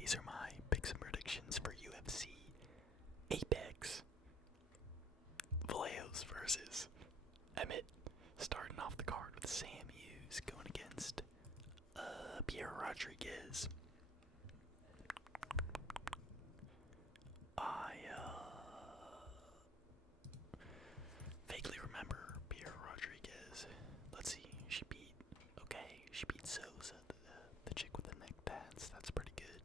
these are my picks and predictions for UFC Apex. Vallejos versus Emmett. Starting off the card with Sam Hughes going against Pierre Rodriguez. I vaguely remember Pierre Rodriguez. Let's see, she beat Sousa, the chick with the neck pads. That's pretty good.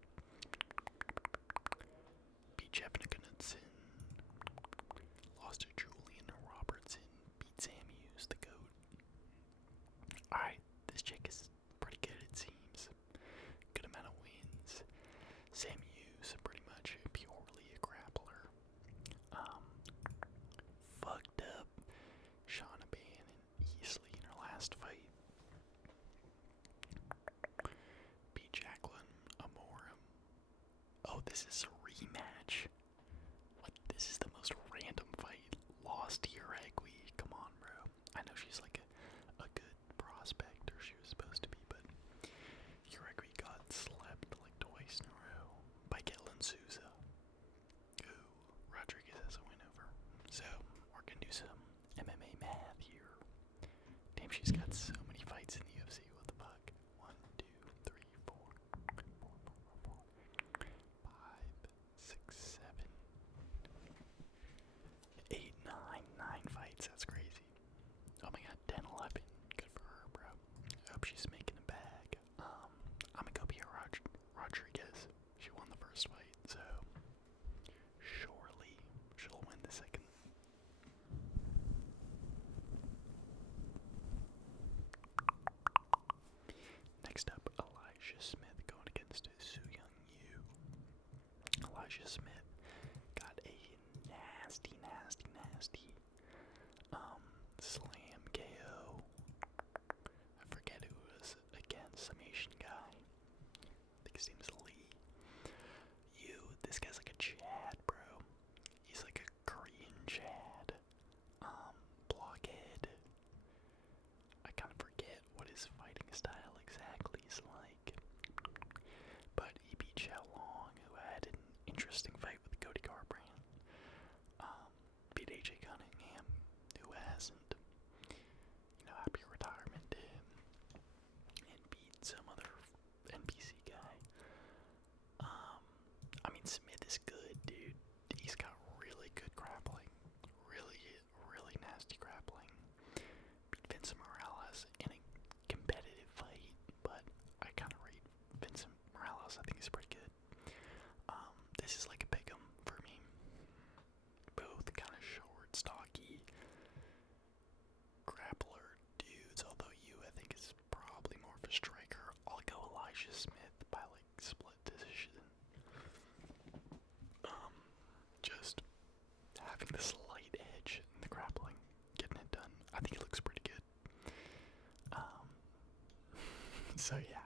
Beat Jeff Knudsen. Lost to Julian Robertson. Beat Sam Hughes, the GOAT. Alright, this chick is pretty good, it seems. Good amount of wins. Sam Hughes, pretty much purely a grappler. Fucked up Shauna Ban and Easley in her last fight. Beat Jacqueline Amorim. Oh, this is a rematch. What? This is the most random fight. Lost to Uruguay. Come on, bro. I know she's like a good prospect, or she was supposed to be, but Uruguay got slept like twice in a row by Sousa. Ooh, Rodriguez has a win over. So, we're gonna do some MMA math here. Damn, she's got so many fights in the UFC. What the fuck? 1, 2, 3, 4, 5, 6, 7, 8, 9 fights. That's crazy. Oh my god, 10, 11. Good for her, bro. I hope she's making a bag. I'm gonna go be a Rodriguez. She won the first fight, so surely she'll win the second. Next up, Elijah Smith going against Su Young Yu. Elijah Smith got a nasty slam KO. I forget who it was against, some Asian guy. I think his name is Lee. This guy's like a Chad, bro. He's like a Korean Chad. Blockhead. I kind of forget what his fighting style exactly is like. But he beat Xiao Long, who had an interesting fight with Cody Garbrandt. Beat AJ Cunningham, who hasn't. Happy retirement to him. And beat some other NPC guy. Smith is good, dude. He's got really good grappling. Really nasty grappling. Beat Vincent Morales in a competitive fight, but I kind of rate Vincent Morales. I think he's pretty good. This is like a pick'em for me. Both kind of short, stocky grappler dudes, although I think is probably more of a striker. I'll go Elijah Smith by like split decision. Just having the slight edge in the grappling, getting it done. I think it looks pretty good. So yeah,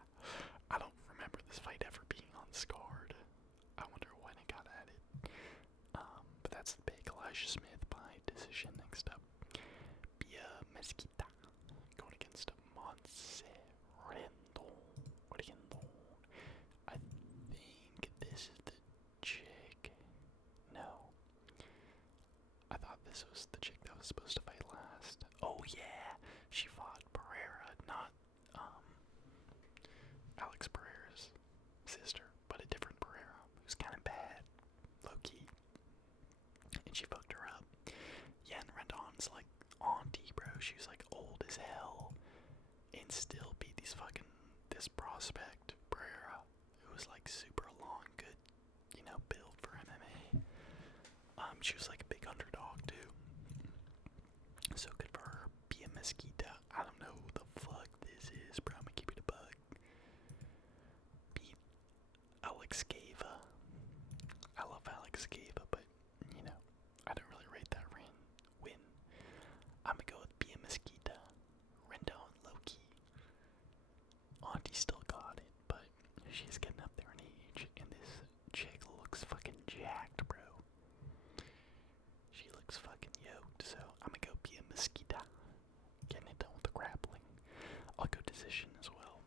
I don't remember this fight ever being on Scarred. I wonder when it got added. But that's the big Elijah Smith by decision. Next up, Mesquita going against Rendon. I think this is the chick. No. I thought this was the chick that was supposed to fight last. Oh yeah, she fought Pereira, not Alex Pereira's sister, but a different Pereira, who's kind of bad, low-key. And she fucked her up. Yeah, and Rendon's like auntie, bro. She was like old as hell. And still beat this prospect, Pereira, who was like super long, good, build for MMA. She was like a big underdog too. So good for her. Mesquita. I don't know who the fuck this is, bro. I'm gonna keep it a bug. Beat Alex Gava. I love Alex Gava, but I don't really rate that win. I'm gonna go with Mesquita. Rendon low-key. Auntie still got it, but she's getting up there in age, and this chick looks fucking jacked, bro. She looks fucking yoked, so I'm gonna go Mesquita. Getting it done with the grappling. I'll go decision as well.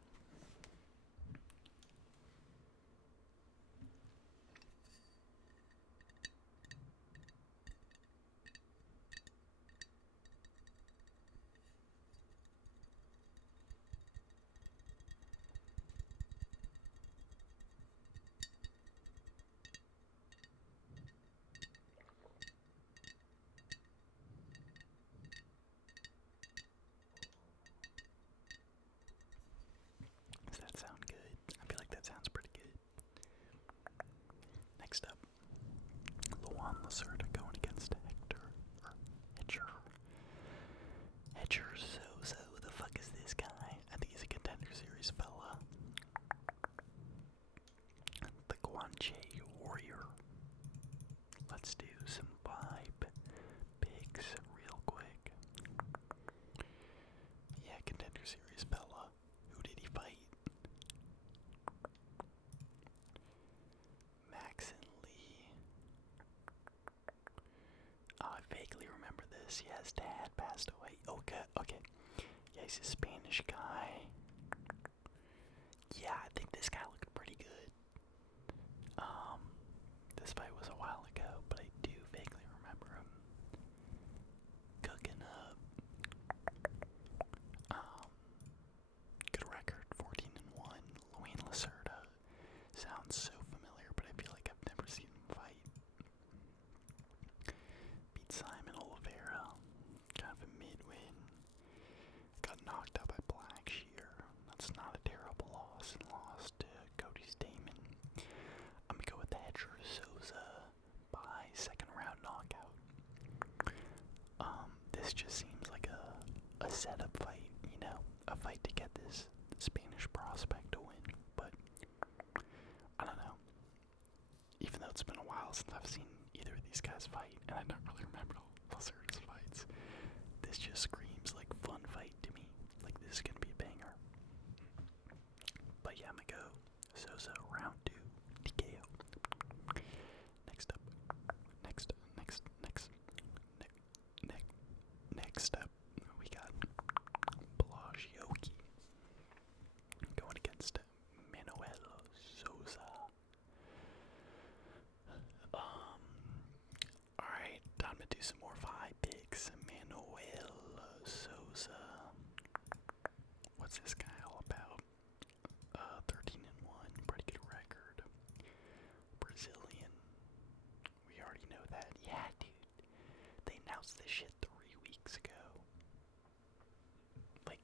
Next up, Lacerda going against Hedger Sosa. Who the fuck is this guy? I think he's a Contender Series fella. The Guanche Warrior. Let's do some vibe picks real quick. Yeah, Contender Series fella. Who did he fight? Max and Lee. Oh, I vaguely remember this. Yeah, his dad passed away. Okay. Yeah, he's a Spanish guy. Yeah, I think this guy looked pretty good. This fight was a while ago, but I do vaguely remember him cooking up. Good record, 14-1. Lacerda sounds so familiar, but I feel like I've never seen him fight. Beat Simon Oliveira, kind of a mid-win. Got knocked out by Blackshear. That's not a terrible loss, and lost to Cody Stamen. I'm gonna go with the Hedger Sousa by second round knockout. This just seems like a setup fight, you know, a fight to get this Spanish prospect to win, but I don't know. Even though it's been a while since I've seen either of these guys fight, and I don't really remember Lacerda's fights, this just screams like fun fight to me. Like this is gonna be a banger. But yeah, I'm gonna go Sosa round 2 TKO. Next up, we got Blagioki going against Manuel Sousa. Alright, time to do some more vibe picks. Manuel Sousa. What's this guy all about? 13-1, pretty good record. Brazilian. We already know that. Yeah, dude. They announced this shit 3 weeks ago. Like,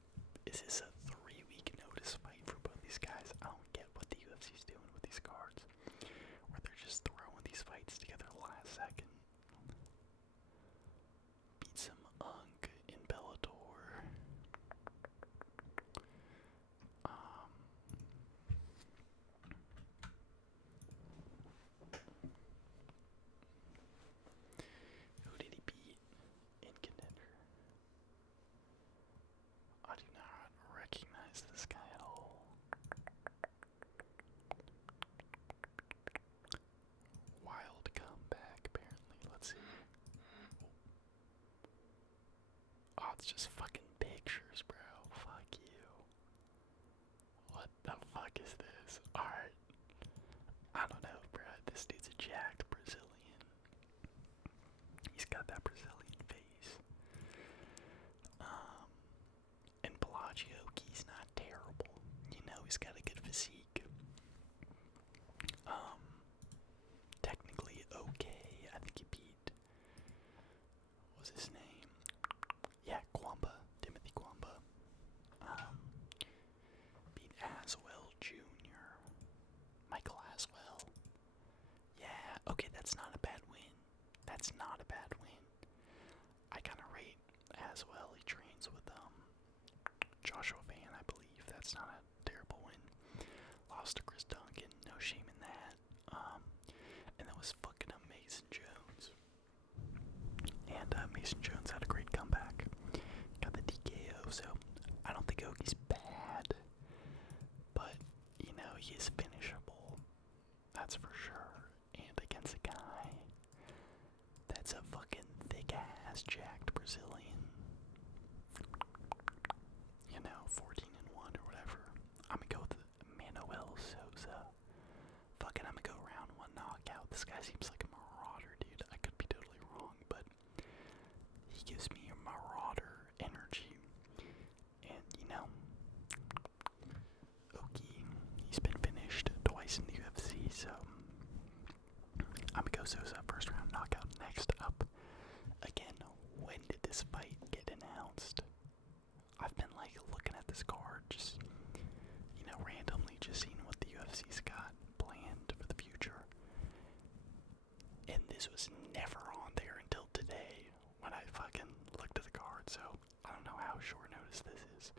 is this a 3-week notice fight for both these guys? I don't get what the UFC's doing with these cards. Where they're just throwing these fights together last second. Beat some Unk in Bellator. Who did he beat in Contender? I do not recognize this guy at all. Wild comeback, apparently. Let's see. Oh, it's just fucking pictures, bro. Fuck you. What the fuck is this? Alright. I don't know, bro. This dude's a jacked Brazilian. He's got that Brazilian face. And Blagioki's not terrible. You know, he's got a good physique. Technically okay. I think he beat, what was his name? Yeah, Timothy Kwamba. Beat Aswell Jr. Michael Aswell. Yeah, okay, that's not a bad win. That's not a bad win. I kind of rate Aswell. He trains with Joshua Van, I believe. That's not a terrible win. Lost to Chris Duncan. No shame in that. And that was fucking Mason Jones. And Mason Jones had a great comeback. Got the TKO, so I don't think Oki's bad. But, you know, he is finishable. That's for sure. And against a guy that's a fucking thick-ass, jacked Brazilian. You know, 14-1 or whatever. I'm gonna go with Manuel Sousa. Fucking, I'm gonna go round 1 knockout. This guy seems like a marauder, dude. I could be totally wrong, but he gives me a marauder energy. And, you know, Oki, he's been finished twice in the UFC, so I'm gonna go Sousa first round knockout. Next up, again, when did this fight get announced? I've been like looking at this card, just, you know, randomly just seeing what the UFC's got planned for the future. And Hughes was never on there until today when I fucking looked at the card, so I don't know how short notice this is.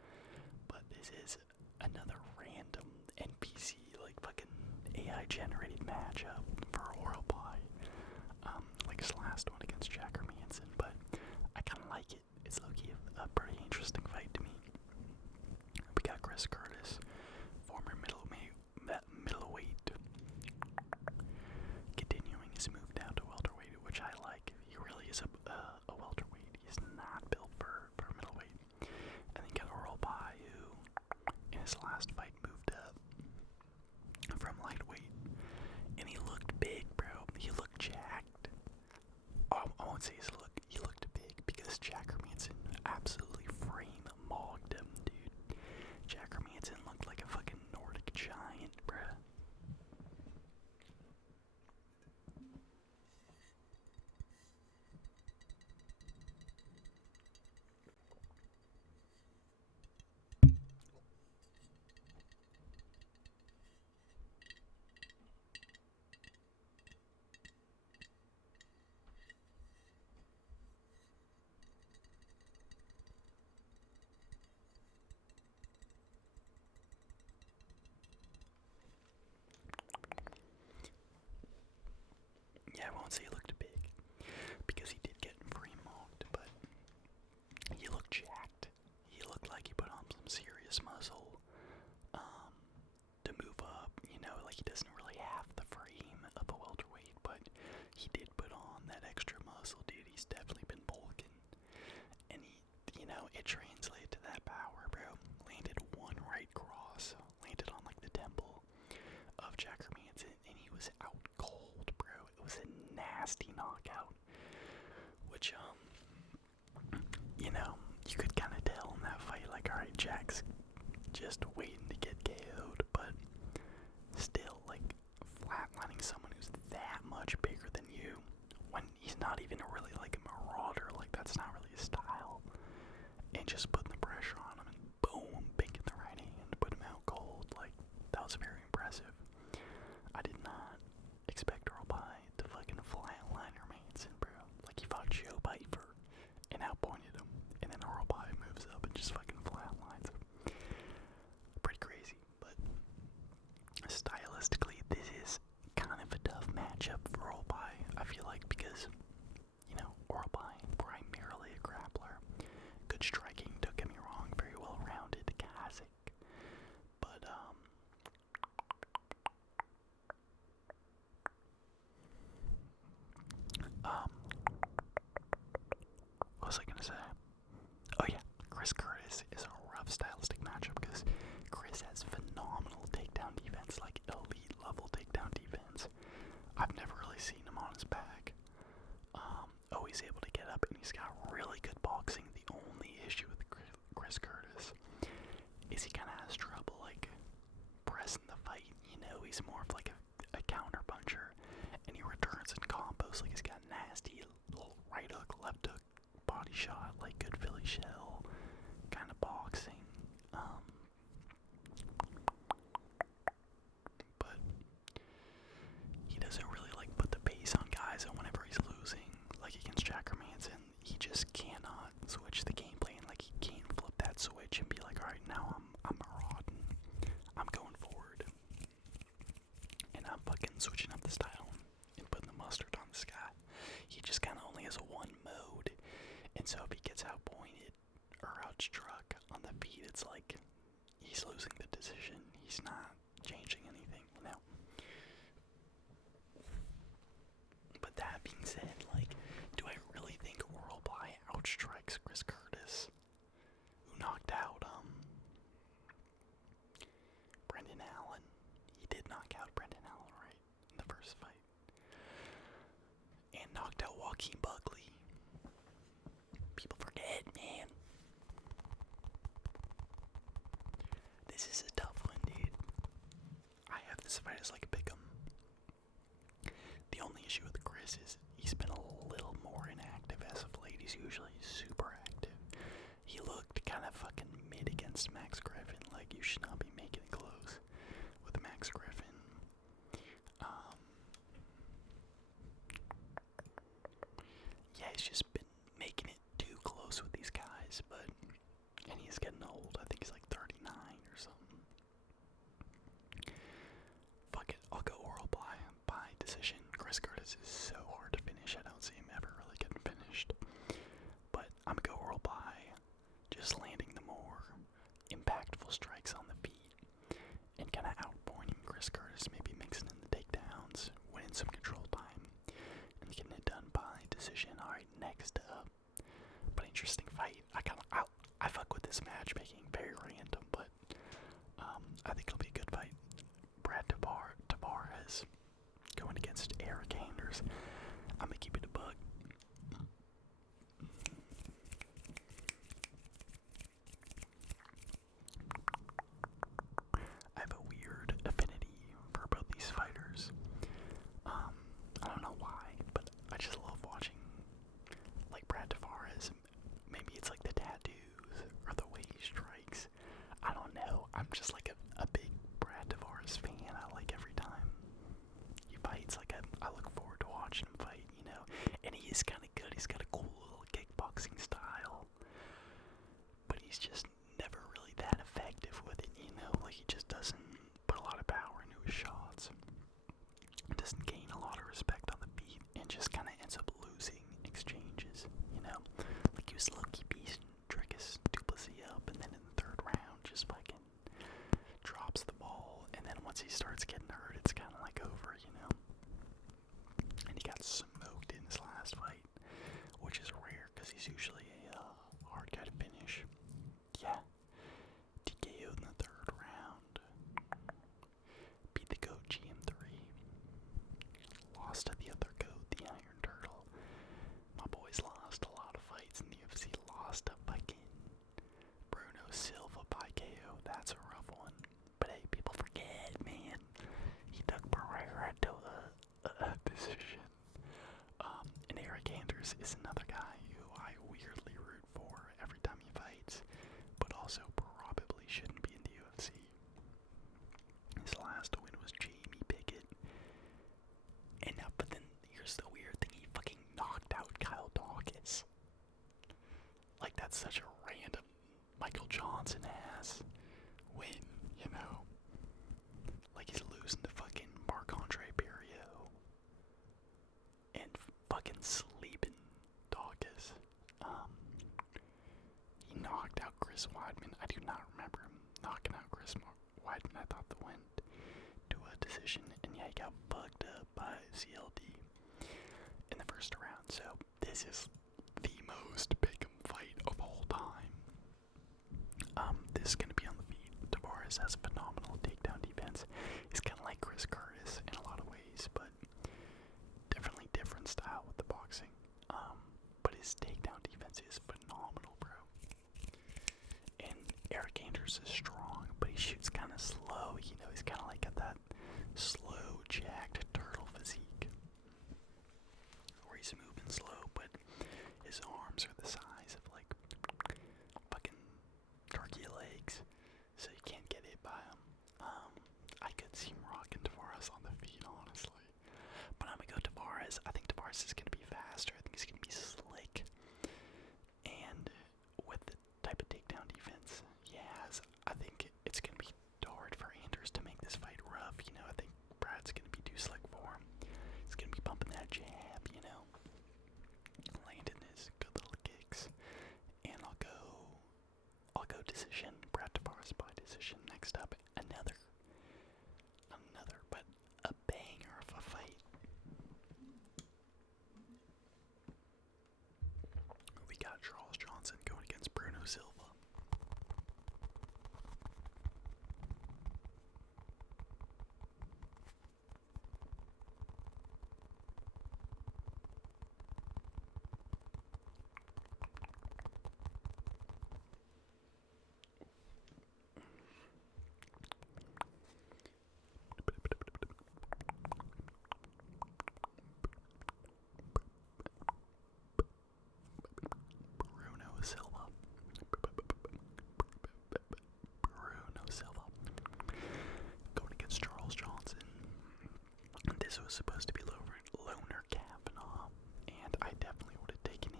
But this is another random NPC, like fucking AI generated matchup for Orolbai. Like his last one against Jacker Manson, but I kinda like it. It's low-key a pretty interesting fight to me. We got Chris Curtis, former middleweight, continuing his move down to welterweight, which I like. He really is a welterweight. He's not built for middleweight. And then got Orolbai, who in his last fight moved up from lightweight, and he looked big, bro. He looked jacked. I won't say he looked big because Jacker Manson absolutely frame mogged him, dude. Jacker Manson looked like a fucking Nordic giant, bruh. Yeah, I won't say he looked big because he did get free mogged, but he looked jacked. He looked like he put on some serious muscle to move up. You know, like he doesn't really have the frame of a welterweight, but he did put on that extra muscle, dude. He's definitely been bulking, and it translated to that power, bro. Landed one right cross, landed on like the temple of Jacker Manson, and he was out cold, bro. It was a nasty knockout, which you could kind of tell in that fight, like, alright, Jack's just waiting to get KO'd, but still, like, flatlining someone who's that much bigger than you, when he's not even really, like, a marauder, like, that's not really his style, and just putting the pressure on him, and boom, pink in the right hand, put him out cold, like, that was very impressive. I did not expect Orolbai to fucking flatline Manson, bro. Like, he fought Joe Piper and outpointed him, and then Orolbai moves up and just fucking flatlines him. Pretty crazy, but stylistically, this is kind of a tough matchup for Orolbai, I feel like, because, Orolbai, primarily a grappler, good striking, don't get me wrong, very well-rounded Kazakh, but, what was I gonna say? Oh yeah, Chris Curtis is a rough stylistic matchup because Chris has phenomenal takedown defense, like elite level takedown defense. I've never really seen him on his back. Always able to get up, and he's got really good boxing. The only issue with Chris Curtis is he kind of has trouble, like, pressing the fight. He's more of like a counter puncher, and he returns in combos. Like, he's got nasty little right hook, left hook, body shot, like good Philly shell kind of boxing. But he doesn't really like put the pace on guys, and whenever he's losing, like against Jacker Manson, he just cannot switch the game plan. Like, he can't flip that switch and be like, alright, now I'm marauding, I'm going forward, and I'm fucking switching up the style and putting the mustard on this guy. He just kind of only has one mode, and so if he gets outpointed or outstruck on the feet, it's like he's losing the decision. He's not changing anything, But that being said, like, do I really think Orolbai outstrikes Chris Curtis, who knocked out Brendan Allen? He did knock out Brendan Allen, right, in the first fight, and knocked out Joaquin Buckley. People forget, man. This is a tough one, dude. I have this fight as like a pick'em. The only issue with Chris is he's been a little more inactive as of late. He's usually super active. He's just been making it too close with these guys, and he's getting old. I think he's like 39 or something. Fuck it, I'll go Orolbai by decision. Chris Curtis is so hard to finish. I don't see him ever really getting finished. But I'm gonna go Orolbai, just landing the more impactful strikes on the feet and kind of outpointing Chris Curtis, maybe mixing in the takedowns, winning some control time, and getting it done by decision. Alright, next up. But interesting fight. I fuck with this matchmaking, very random, but I think it'll be a good fight. Brad Tavares going against Eric Anders. I'm gonna keep it a bug. I have a weird affinity for both these fighters. I don't know why, but I just love watching like Brad Tavares. Maybe it's like the tattoos or the way he strikes. I don't know. I'm just like a big Brad Tavares fan. I like every time he fights. Like I look forward to watching him fight, you know. And he is kind of good. He's got a cool little kickboxing style, but he's just never really that effective with it, you know. Like he just doesn't put a lot of power into his shots. Doesn't gain a lot of respect on the feet, and just kind of ends up losing exchanges, you know. Like he was low-key beast Drickus Duplessis up, and then in the third round just fucking drops the ball, and then once he starts getting hurt, it's kind of like over, you know. And he got smoked in his last fight, which is rare because he's usually a hard guy to finish. Yeah, TKO'd in the third round. Beat the GOAT GM3. Lost to the other GOAT, the Iron Turtle. My boy's lost a lot of fights in the UFC. Lost to fucking Bruno Silva by KO. That's a rough one. But hey, people forget, man. He took Pereira to a decision. And Eric Anders is another guy who I weirdly root for every time he fights, but also probably shouldn't be in the UFC. His last win was Jamie Pickett. And now, but then here's the weird thing: he fucking knocked out Kyle Dawkins. Like that's such a random Michael Johnson ass win, you know. Like he's losing to fucking Marc-Andre Barrios and fucking sleeping Dawkins. He knocked out Chris Weidman. I do not remember him knocking out Chris Weidman. I thought that went to a decision, and yeah, he got fucked up by CLD in the first round. So this is the most pick'em fight of all time. This is gonna be on the feet. Tavares has a phenomenal takedown defense. He's kind of like Chris Curtis in a lot of ways, but definitely different style with the boxing. But his takedown defense is phenomenal, bro. And Eric Anders is strong, but he shoots kind of slow. You know, he's kind of like got that slow, jacked turtle physique, where he's moving slow, but his arms are the size of like fucking turkey legs, so you can't get hit by him. I could see him rocking Tavares on the feet, honestly, but I'm gonna go Tavares. I think Tavares is gonna be faster. I think he's gonna be slick, and with the type of takedown defense he has, I think it's gonna be hard for Anders to make this fight rough. You know, I think Brad's gonna be too slick for him. He's gonna be pumping that jab, you know, landing his good little kicks, and I'll go decision. Brad Tavares by decision. Next up, another, but a banger of a fight. We got Charles Johnson going against Bruno Silva. Going against Charles Johnson. This was supposed to be Loner Kavanaugh, and I definitely would have taken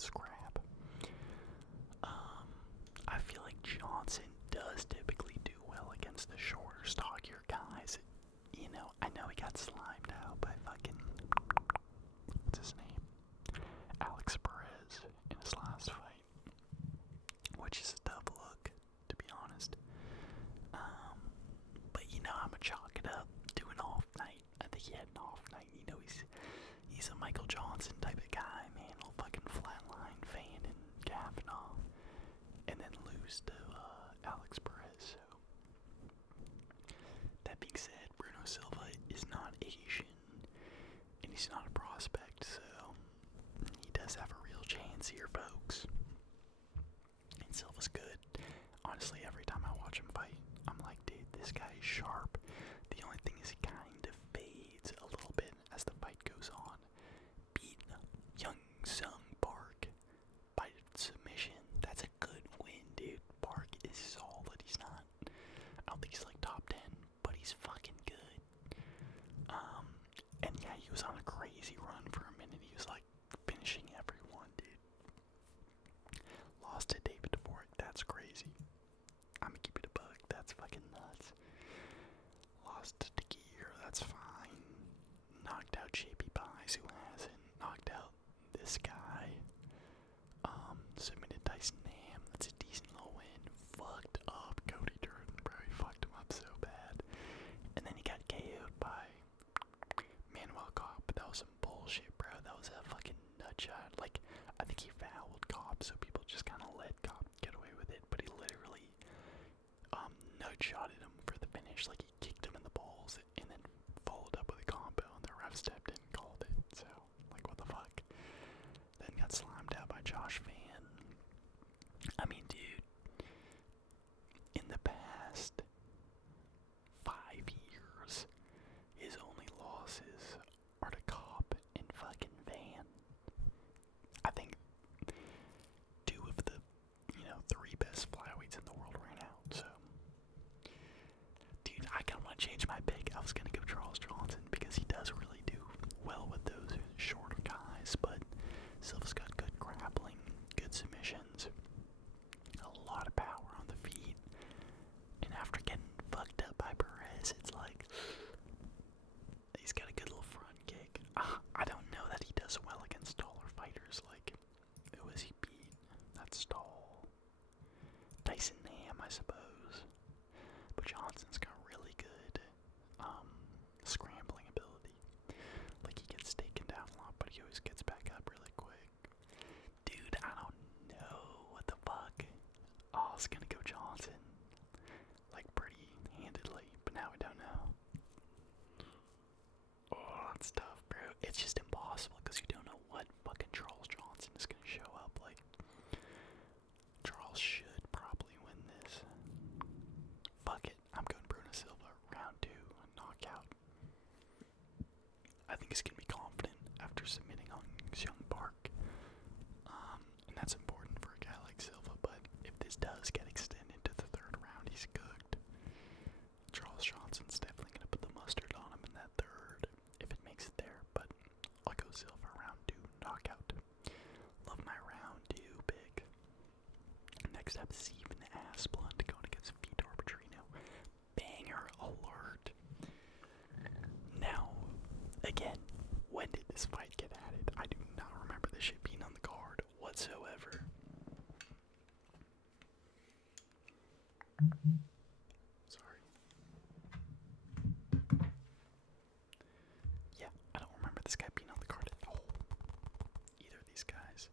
scrap. I feel like Johnson does typically do well against the shorter, stockier guys. You know, I know he got slimed out by fucking, what's his name? Alex Perez in his last fight, which is a tough look, to be honest. But you know, I'm gonna chalk it up to an off night. I think he had an off night. You know, he's a Michael Johnson type of guy, man. He'll fucking flatline Van and Kavanaugh, and then lose to Alex Perez. So that being said, Bruno Silva is not Asian, and he's not a prospect, so he does have a real chance here, folks. And Silva's good. Honestly, every time I watch him fight, I'm like, dude, this guy is sharp. The only thing is he kind of fades a little bit as the fight goes on. Beat Young Sung Park by submission. That's a good win, dude. Park is solid. He's not, I don't think he's like top 10, but he's fucking good. And yeah, he was on a crazy run for a minute. He was like finishing everyone, dude. Lost to David DeBoer. That's crazy. I'm gonna keep it a bug. That's fucking nuts. Lost to Gear. That's fine. Knocked out JP Buys, who hasn't. Knocked out this guy. Submitted Tyson Nam. That's a decent little win. Fucked up Cody Durden, bro. He fucked him up so bad. And then he got KO'd by Manuel Cobb. But that was some bullshit, bro. That was a fucking nut shot. Like, I think he fouled Cobb, so people just kind of let Cobb get away with it. But he literally nut shotted him for the finish. Like, he kicked him in the balls and then followed up with a combo, and the ref stepped in and called it. So, like, what the fuck? Then got slimed out by Josh Van. I mean, dude, in the past 5 years, his only losses are to Cobb and fucking Van. I think 2 of the, 3 best flyweights in the world right now. So, dude, I kind of want to change my pick. I was going to go Charles Johnson because he does really do well with those shorter guys, but Silva's got good grappling, good submissions, a lot of power on the feet, and after getting fucked up by Perez, it's like, he's got a good little front kick. I don't know that he does well against taller fighters. Like, who has he beat? That's tall. Tyson Nam, I suppose. But Johnson's got really good scrambling ability. Like, he gets taken down a lot, but he always gets back up really quick. Dude, I don't know. What the fuck? Oh, I was gonna go Johnson. Like, pretty handedly, but now I don't know. Oh, that's tough, bro. It's just impossible because you don't know what fucking Charles Johnson is gonna show up. Like, Charles should probably win this. Fuck it. I'm going Bruno Silva, round 2, knockout. I think he's gonna be confident after submitting on Young Park. And that's important for a guy like Silva, but if this does get extended to the 3rd round, he's cooked. Charles Johnson's definitely gonna put the mustard on him in that 3rd, if it makes it there, but I'll go Silva, round 2, knockout. Love my round 2 pick. Next up, Steven Asplund going against Vitor Petrino. Banger alert. Now, again, when did this fight get added? I do not remember this shit being on the card whatsoever. Sorry. Yeah, I don't remember this guy being on the card at all. Either of these guys.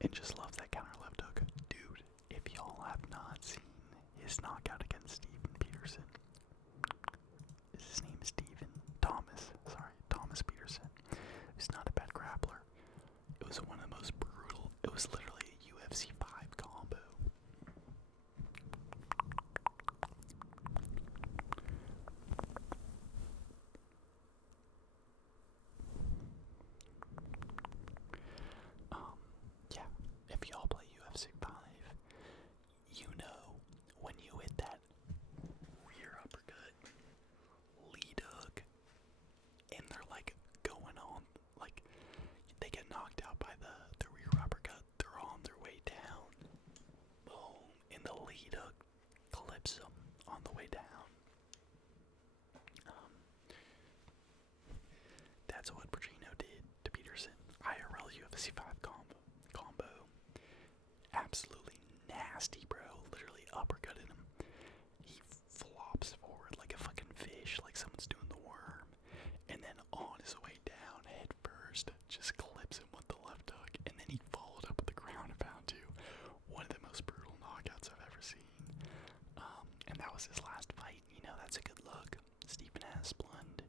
and just loves that counter left hook. Dude, if y'all have not seen his knockout against Steven Peterson, his name is Thomas Peterson, who's not a bad grappler. It was one of the most brutal, it was literally a UFC 5 combo. Yeah, if y'all play UFC 5, you know when you hit that rear uppercut, lead hook, and they're like going on, like they get knocked out by the rear uppercut, they're on their way down, boom, and the lead hook clips them on the way down. That's what Petrino did to Peterson. IRL UFC 5 combo. Absolutely nasty, bro. Literally uppercutted him. He flops forward like a fucking fish, like someone's doing the worm. And then on his way down, head first, just clips him with the left hook. And then he followed up with the ground and pound too. One of the most brutal knockouts I've ever seen. And that was his last fight. You know, that's a good look. Stephen Asplund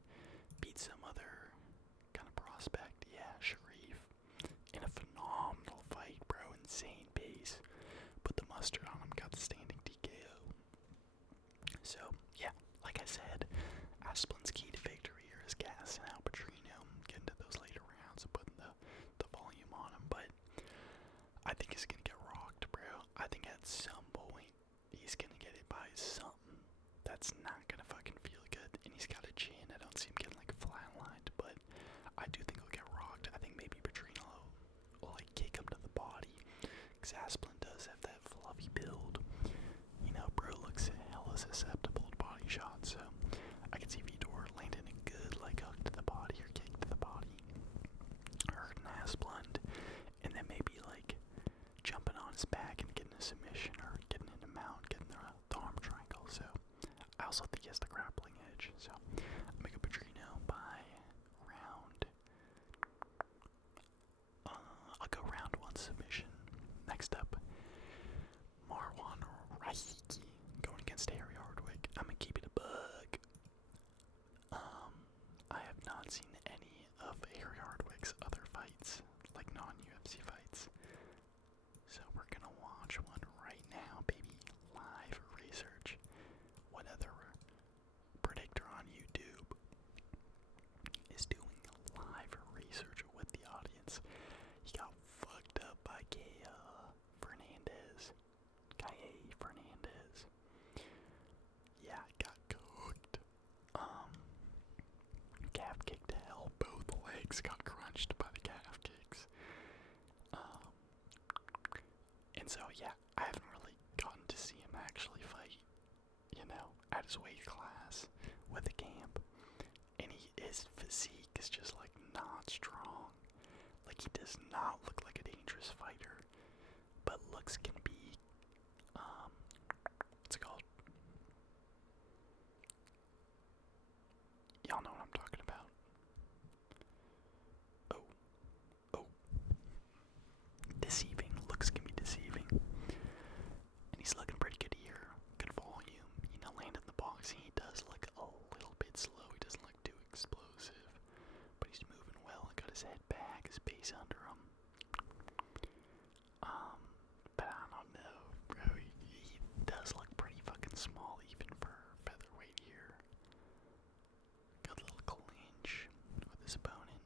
beat some other kind of prospect. Yeah, Sharif. In a phenomenal fight, bro. Insane pace. Put the mustard on him, got the standing TKO. So, yeah, like I said, Asplund's key to victory here is gassing out Petrino, getting to those later rounds and putting the volume on him. But I think he's going to get rocked, bro. I think at some point he's going to get hit by something that's not going to fucking feel good. And he's got a chin. I don't see him getting like flatlined, but I do think he'll get rocked. I think maybe Petrino will like kick him to the body, because Asplund does have that fluffy build. You know, bro looks hella susceptible to body shots, so I can see Vitor landing a good like hook to the body or kick to the body, hurting Asplund, and then maybe like jumping on his back and getting a submission or getting in a mount, getting the arm triangle. So I also think he has the grappling edge. So I'm gonna go Petrino by round. I'll go round 1 submission. Next up, Marwan Rahiki going against Harry Hardwick. I'm gonna keep it a bug. I have not seen any of Harry Hardwick's other fights, like non-UFC fights. So we're gonna watch one right now, baby. Live research. What other predictor on YouTube is doing live research with the audience? He got fucked up by Fernandez. Yeah, got cooked. Calf kick to hell. Both legs got crunched by the calf kicks. And so, yeah, I haven't really gotten to see him actually fight, you know, at his weight class with the camp. And his physique is just, like, not strong. Like, he does not look like a dangerous fighter, but looks can be, what's it called? Y'all know what I'm talking about. Oh. Deceiving. Looks can be deceiving. And he's looking pretty good here. Good volume. You know, landing the boxing, he does look a little bit slow. He doesn't look too explosive. But he's moving well. Got his head back, his base under him. But I don't know, bro. He does look pretty fucking small even for featherweight here. Good little clinch with his opponent.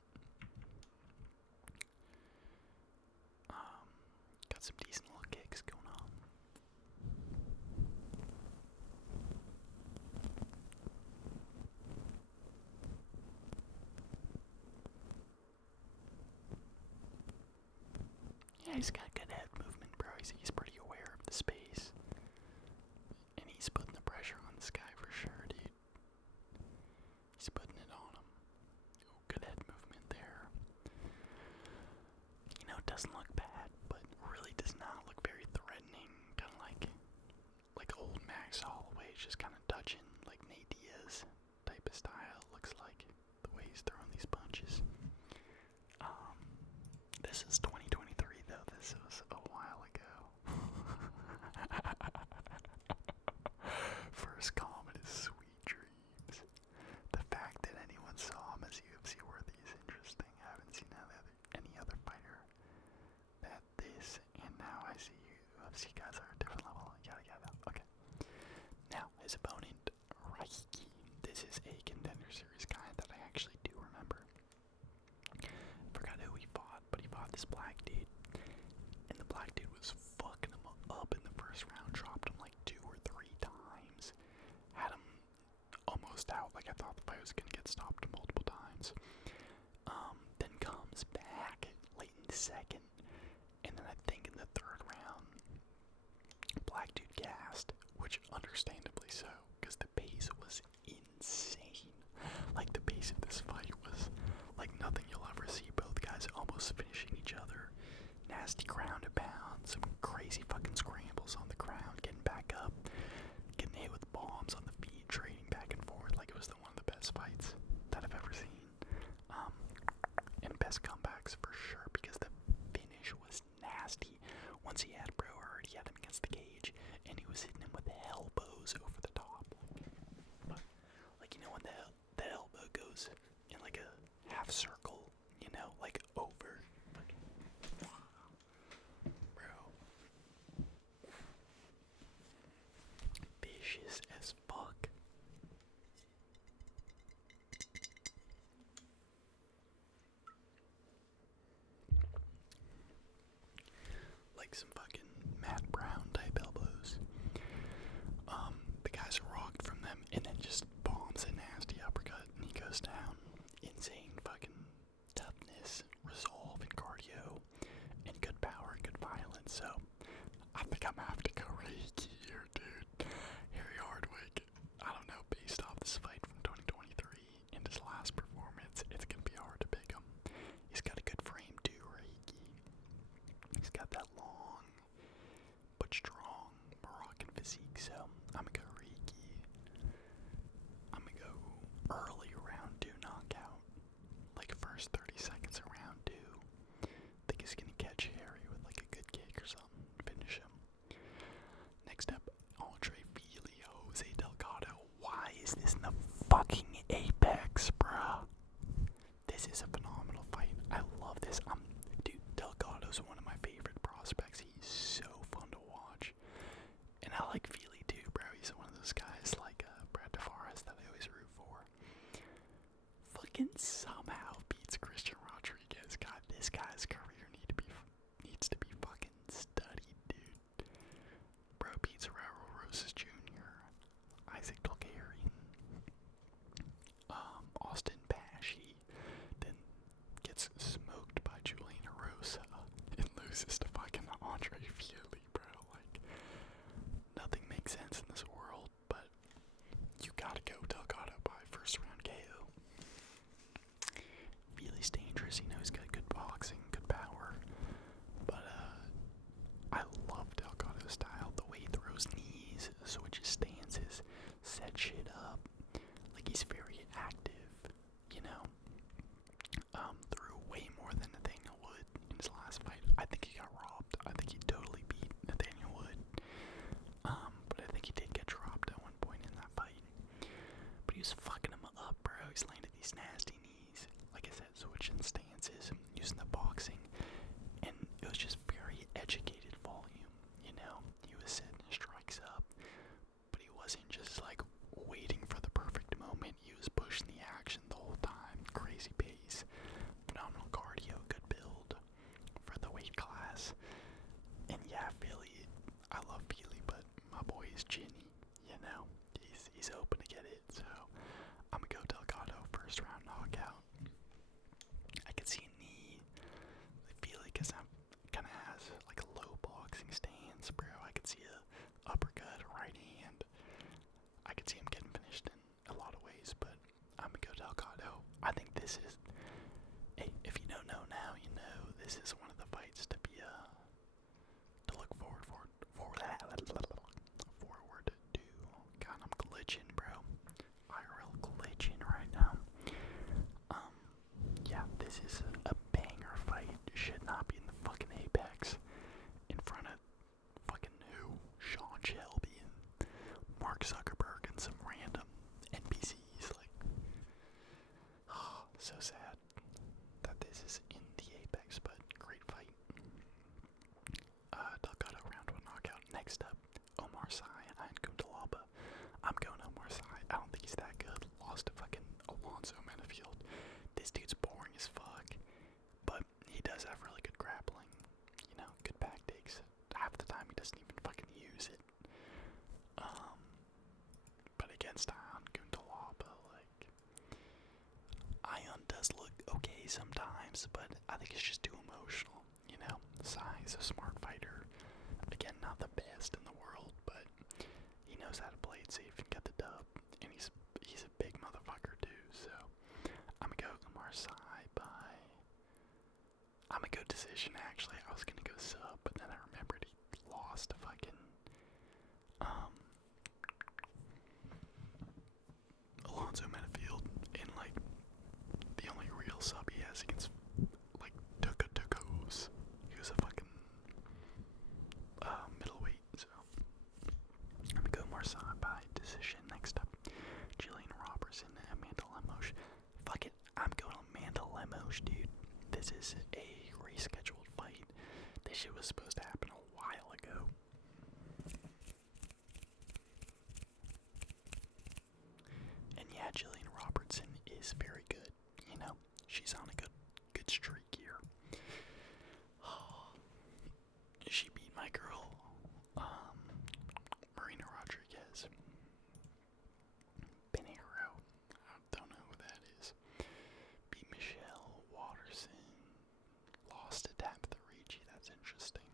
Got some decent little kicks going on. Yeah, he's got good head movement, bro. He's pretty aware of the space. And he's putting the pressure on this guy for sure, dude. He's putting it on him. Ooh, good head movement there. You know, it doesn't look bad, but really does not look very threatening. Kind of like old Max Holloway, just kind of touching like Nate Diaz type of style. Looks like the way he's throwing these punches. This is 2023 though. This was I see you. UFC guys are a different level. Yada yada. Okay. Now, his opponent, Raiki. This is a Contender Series guy that I actually do remember. Forgot who he fought, but he fought this black dude. And the black dude was fucking him up in the first round. Dropped him like 2 or 3 times. Had him almost out. Like, I thought the fight was gonna get stopped multiple times. Then comes back late in the second. And then I think in the third round, black dude gassed, which understandably so, because the pace was insane. Like, the pace of this fight was like nothing you'll ever see. Both guys almost finishing each other. Nasty ground and pound, some crazy fucking scrambles on the ground, getting back up, getting hit with bombs on the feet, trading back and forth. Like, it was one of the best fights that I've ever seen. And best comebacks for sure, because the finish was nasty. Once he had Bro hurt, he had him against the cage, and he was hitting him with the elbows over the top. Like, you know when the elbow goes in like a half circle, you know, like over. Bro. Vicious as fuck. Like some fucking Matt Brown type elbows. The guys rocked from them and then just bombs a nasty uppercut and he goes down. Insane fucking toughness, resolve, and cardio, and good power and good violence. So I think I'm gonna have to go Reiki here, dude. Harry Hardwick. I don't know, based off this fight from 2023 and his last performance, it's gonna be hard to pick him. He's got a good frame too, Reiki. He's got that long but strong Moroccan physique, so I'm gonna go Reiki. I'm gonna go early round 2 knockout. Like first 30 seconds of round 2. Think he's gonna catch Harry with like a good kick or something. Finish him. Next up, Andre Fili, Jose Delgado. Why is this in the fucking Apex, bruh? This is a phenomenal fight. I love this. Dude, Delgado's one of my favorite prospects. He's so fun to watch. And I like Fili too, bro. He's one of those guys like Brad Tavares that I always root for. Fucking somehow beats Christian Rodriguez. God, this guy's career needs to be fucking studied, dude. Bro beats Raul Rosas Jr., Isaac Tulgarian, Austin Pashy, then gets smoked by Julian Rosa and loses to fucking Andre Fili, bro. Like, nothing makes sense in this world, but you gotta go Delgado by first round KO. Fili's dangerous, you know, he's got good boxing, good power, but I love Delgado's style, the way he throws knees, switches stances, set shit up. Like, he's very active, you know. Threw way more than Nathaniel Wood in his last fight. I think he got robbed. I think he totally beat Nathaniel Wood. But I think he did get dropped at one point in that fight. But he was fucking him up, bro. He's landed these nasty knees. Like I said, switching stances, using the boxing. And it was just very educated volume, you know. He was setting his strikes up. But he wasn't just like waiting for the perfect moment. He was pushing the action the whole time. Crazy pace. Phenomenal cardio. Good build for the weight class. And yeah, Fili. I love Fili, but my boy is Ginny. You know, he's open to get it. So I'm gonna go Delgado first round knockout. I could see a knee. Fili, because I'm kind of has like a low boxing stance, bro. I could see a uppercut, a right hand. I could see him getting finished in a lot of ways, but I'm gonna go Delgado. I think this is, hey, if you don't know now, you know, this is one of the fights to be to look forward to. God, I'm glitching, bro. IRL glitching right now. Yeah, this is a banger fight. Should not be in the fucking Apex. In front of fucking who? Sean Shelby and Mark Zuckerberg and some random NPCs. Like, oh, so sad that this is in the Apex, but great doesn't even fucking use it. But against Ion Cutelaba, like, Ion does look okay sometimes, but I think it's just too emotional, you know? Sai's a smart fighter. Again, not the best in the world, but he knows how to play it safe and get the dub. And he's a big motherfucker too, so I'm gonna go Marseille by... I'm gonna go decision, actually. I was gonna go sub, but then I remembered he lost to fucking... Alonso Metafield, and like the only real sub he has against like Tukos. He was a fucking middleweight, so I'm gonna go Marseille by decision. Next up, Jillian Robertson and Amanda Lemos. Fuck it, I'm going Amanda Lemos, dude. This is a rescheduled fight. This shit was supposed to happen a while ago. And yeah, Jillian Robertson is very good. You know, she's on a good streak here. She beat my girl, Marina Rodriguez. Pinheiro. I don't know who that is. Beat Michelle Watterson. Lost to Tabitha Ricci. That's interesting.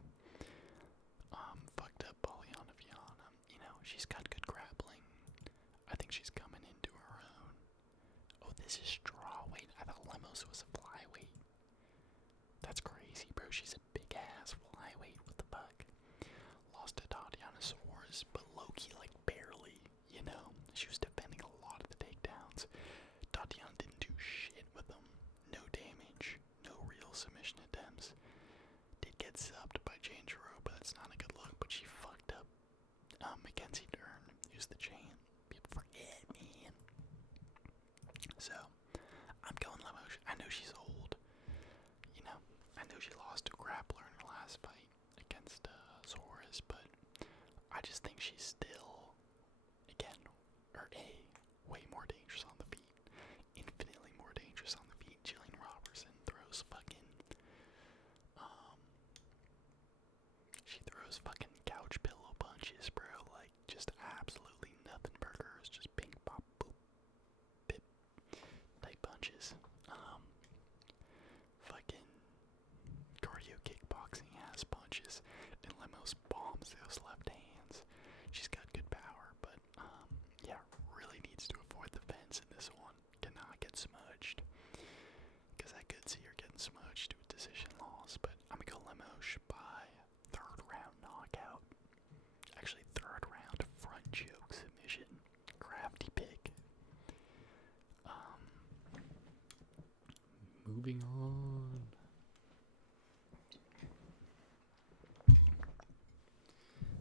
Fucked up Polyana Viana. You know, she's got good grappling. I think she's coming into her own. Oh, this is strawweight. I thought Lemos was a flyweight. That's crazy, bro. She's a big ass flyweight. What the fuck? Lost to Tatiana Suarez, but low-key, like, barely, you know? She was defending a lot of the takedowns. Tatiana didn't do shit with them. No damage. No real submission attempts. Did get subbed by Jane Giroux, but that's not a good look. But she fucked up Mackenzie Dern, who's the champ. People forget, man. So, I'm going Lemos. I know she's old. You know, I know she lost to a grappler in her last fight against Suarez, but I just think she's still, again, way more dangerous on the feet. Infinitely more dangerous on the feet. Jillian Robertson throws fucking, she throws fucking couch pillow punches, bro. Like, just absolutely nothing burgers. Just ping, pop, boop, pip type punches. Fucking cardio kickboxing ass punches. And Lemos bombs those left hands. She's got good power, but yeah, really needs to avoid the fence in this one. Cannot get smudged. Because I could see her getting smudged to a decision loss, but I'm gonna go Lemos by third round knockout. Actually, third round front choke submission. Crafty pick. Moving on.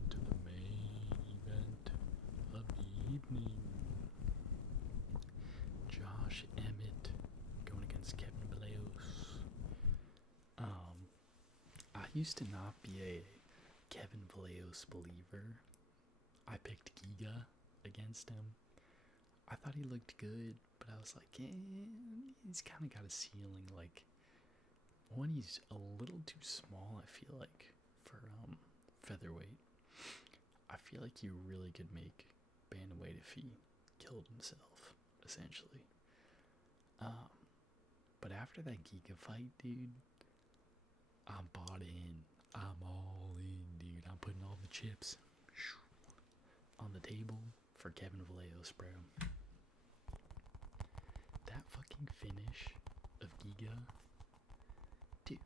To the main event of the evening. Josh Emmett going against Kevin Vallejos. I used to not be a Kevin Vallejos believer. I picked Giga against him. I thought he looked good, but I was like, he's kind of got a ceiling. Like, one, he's a little too small, I feel like, for featherweight. I feel like he really could make bantamweight if he killed himself, essentially. But after that Giga fight, dude, I'm bought in. I'm all in, dude. I'm putting all the chips on the table for Kevin Vallejos, bro. That fucking finish of Giga, dude.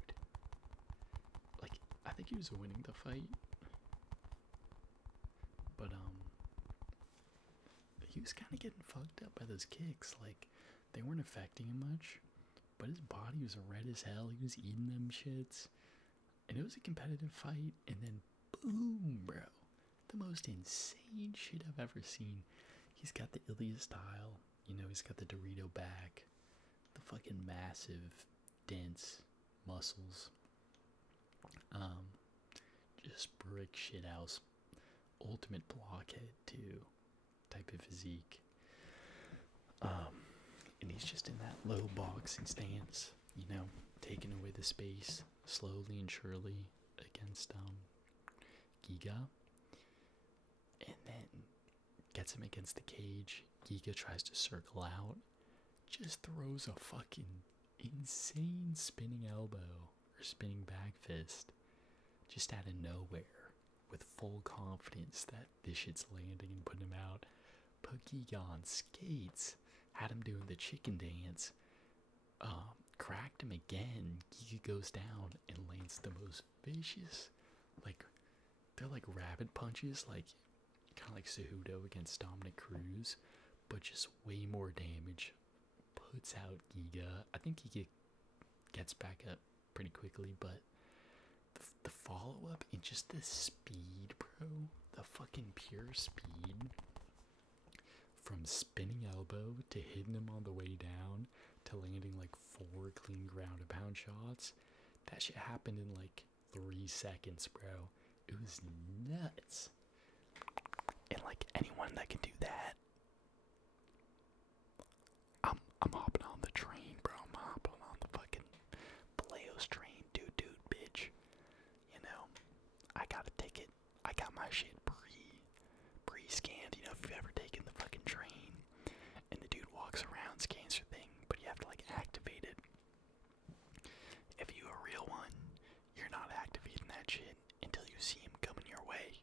Like, I think he was winning the fight, but he was kind of getting fucked up by those kicks. Like, they weren't affecting him much, but his body was red as hell. He was eating them shits, and it was a competitive fight. And then, boom, bro. The most insane shit I've ever seen. He's got the Ilya style. You know, he's got the Dorito back. The fucking massive, dense muscles. Just brick shit house. Ultimate blockhead, too. Type of physique. And he's just in that low boxing stance. You know, taking away the space slowly and surely against, Giga, and then gets him against the cage. Giga tries to circle out, just throws a fucking insane spinning elbow or spinning back fist just out of nowhere with full confidence that this shit's landing and putting him out. Put Giga on skates, had him doing the chicken dance, cracked him again. Giga goes down and lands the most vicious, like, they're like rabbit punches, like kind of like Cejudo against Dominic Cruz, but just way more damage. Puts out Giga. I think Giga gets back up pretty quickly, but the follow-up and just the speed, bro, the fucking pure speed from spinning elbow to hitting him on the way down to landing like 4 clean ground and pound shots, that shit happened in like 3 seconds, bro. It was nuts. And like anyone that can do that, I'm hopping on the train, bro. I'm hopping on the fucking Vallejos train, dude, bitch. You know, I got a ticket. I got my shit pre-scanned. You know, if you've ever taken the fucking train and the dude walks around, scans your thing, but you have to like activate it. If you a real one, you're not activating that shit until you see him coming your way.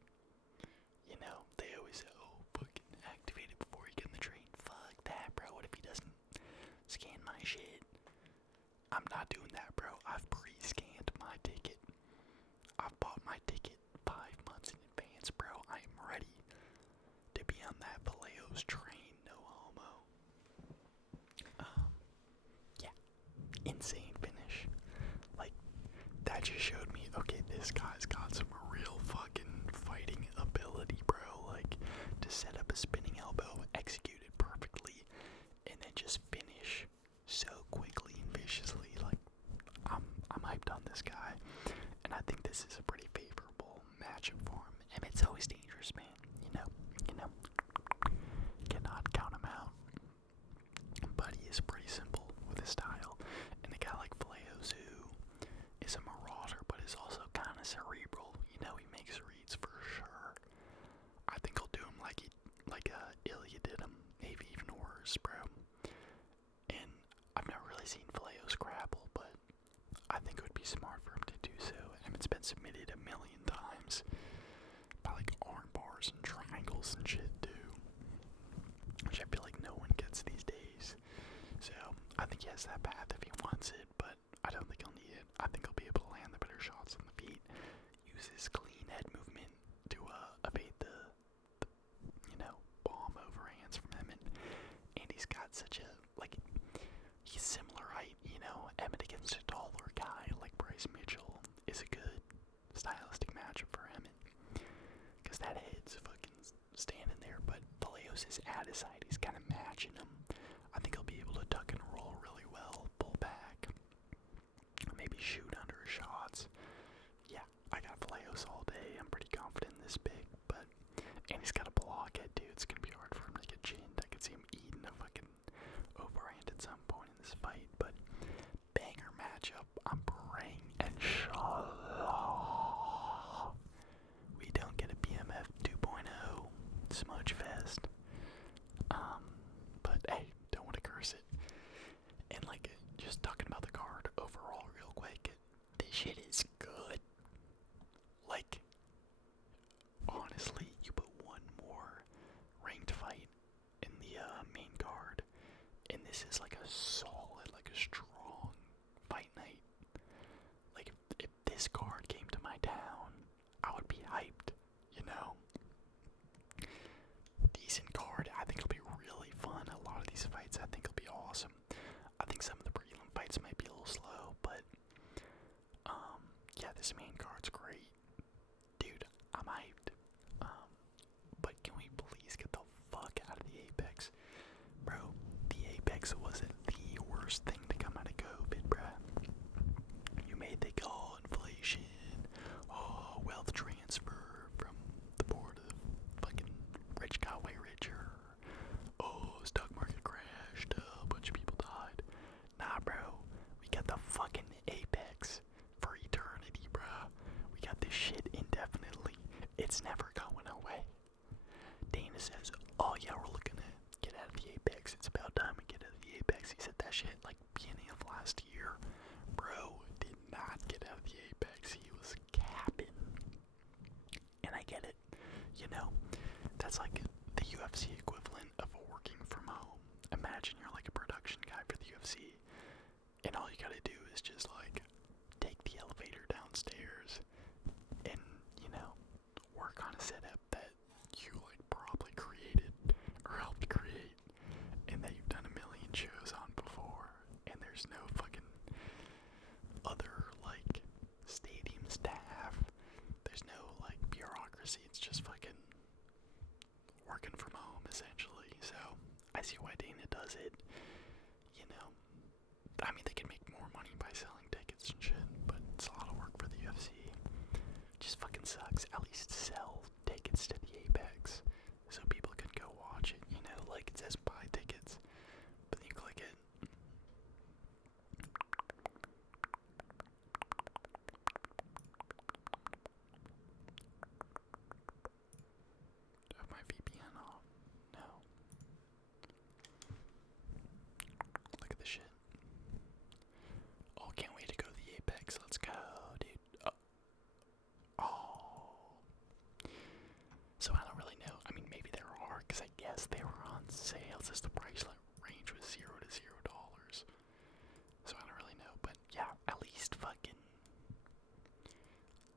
You know, they always say, oh, fucking activate it before you get in the train. Fuck that, bro. What if he doesn't scan my shit? I'm not doing that, bro. I've pre-scanned my ticket. I've bought my ticket 5 months in advance, bro. I am ready to be on that Vallejos train. No homo. Yeah. Insane finish. Like, that just showed me, okay, this guy's got some real fucking fighting ability, bro. Like, to set up a spinning elbow, execute it perfectly, and then just finish so quickly and viciously. Like, I'm hyped on this guy, and I think this is a pretty favorable matchup for him. Emmett's always dangerous, man. You know, cannot count him out. But he is pretty simple with his style, and a guy like Vallejos, who is a marauder, but is also kind of cerebral. You know, he makes reads for sure. I think he'll do him like Ilya did him, maybe even worse, bro. And I've never really seen Vallejos grapple, but I think it would be smart for him to do so. Emmett's been submitted a million times by like arm bars and triangles and shit too, which I feel like no one gets these days. So I think he has that path if he wants it, but I don't think he'll need it. I think he'll be able to land the better shots on the feet, use his clean head movement to evade the bomb overhands from Emmett. And he's got such a, like, he's similar height, you know. Emmett against a taller guy like Bryce Mitchell is a good stylistic matchup for Emmett, because that head's fucking standing there, but Vallejos is at his side. He's kind of matching him. I think he'll be able to tuck and roll really well, pull back, maybe shoot under his shots. Yeah, I got Vallejos all day. I'm pretty confident in this pick, and he's got a blockhead too. It's gonna be hard for him to get chinned. I could see him eating a fucking overhand at some point in this fight, but banger matchup. I'm praying, inshallah, we don't get a BMF 2.0 smudge fest. But hey, don't want to curse it. And like, just talking about the card overall real quick, this shit is good. Like, honestly, you put one more ranked fight in the main card, and this is like a solid, like a strong fight night. Like, if this card came to my town, I would be hyped, you know? Decent card. I think it'll be really fun. A lot of these fights I think will be awesome. I think some of the prelim fights might be a little slow, but yeah, this main card's great. Dude, I'm hyped. But can we please get the fuck out of the Apex? Bro, the Apex wasn't the worst thing to come out of COVID, bruh. You may think, oh, inflation, oh, wealth transfer from the board of fucking rich got way richer, oh, stock market crashed, a bunch of people died. Nah, bro, we got the fucking Apex for eternity, bruh. We It's never going away. Dana says, oh yeah, we're looking to get out of the Apex. It's about time we get out of the Apex. He said that shit like beginning of last year. Bro did not get out of the Apex. He was capping. And I get it. You know, that's like the UFC equivalent of working from home. Imagine you're like a production guy for the UFC, and all you gotta do is just like take the elevator downstairs and, you know, work on a setup that you like probably created or helped create and that you've done a million shows on before, and there's no fucking other like stadium staff, there's no like bureaucracy, it's just fucking working from home essentially. So I see why Dana does it. You know, I mean, they can make more money by selling tickets and shit, but it's a lot of work for the UFC. It just fucking sucks. At least sell tickets to the Apex so people can go watch it. You know, like it says buy tickets, but then you click it. Do I have my VPN off? No. Look at this shit. Oh, can't wait to go to the Apex. Let's go, dude. Oh. So I don't really know. I mean, maybe there are, because I guess they were on sale since the price range was $0 to $0. So I don't really know. But yeah, at least fucking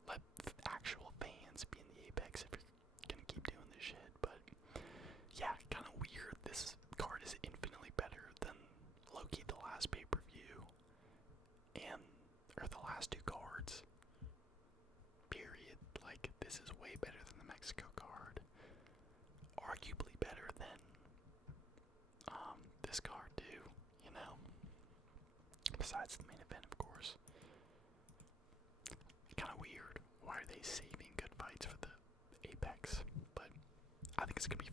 let actual fans be in the Apex if you're gonna keep doing this shit. But yeah, kind of weird. This card is infinitely better than low-key the last pay-per-view or the last two cards. Period. Like, this is way better than the Mexico card. Arguably better than this card too, you know? Besides the main event, of course. Kind of weird. Why are they saving good fights for the Apex? But I think it's gonna be